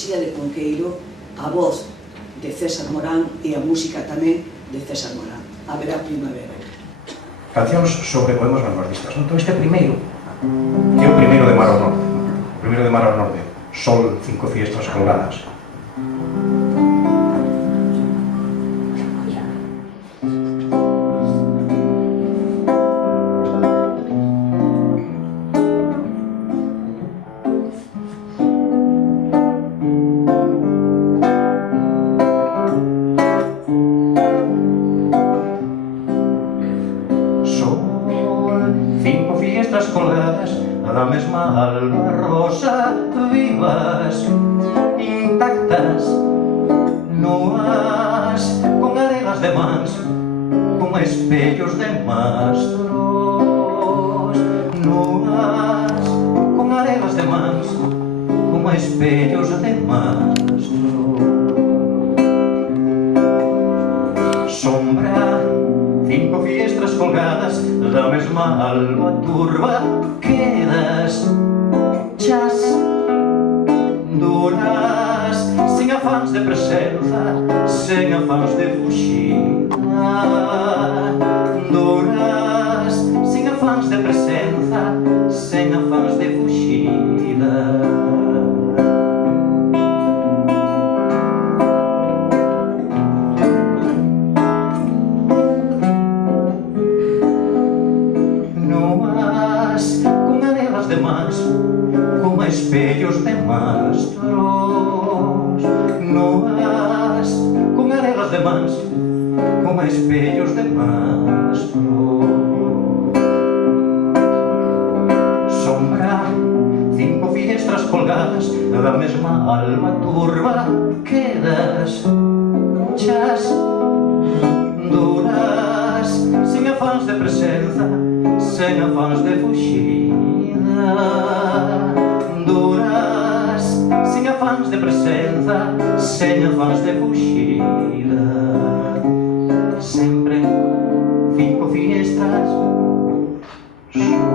poesía de Cunqueiro, a voz de César Morán e a música tamén de César Morán. Haberá primavera. Cancións sobre poemas vanguardistas. Entón, este primeiro, que é o primeiro de Mar ao Norte. O primeiro de Mar ao Norte, Sol, 5 fiestras colgadas. Colgadas da mesma alba rosa, vivas, intactas, nuas, con aregas de mans, como espellos de mastros, nuas, con aregas de mans, como espellos de mastros. Sombra, 5 fiestras colgadas da mesma alba turba, quedas chas, duras, sen afáns de presenza, sen afáns de fuxida, duras, sen afáns de presenza, sen afáns de fuxida. De mans, como espellos de mastros, nuas, con aregas de mans, como espellos de mastros. Sombra, 5 fiestras colgadas da mesma alma turba, quedas chas, duras, sen afáns de presenza, sen afáns de fuxir, duras, sen afáns de presenza, sen afáns de fuxida. Sempre 5 fiestras, soio.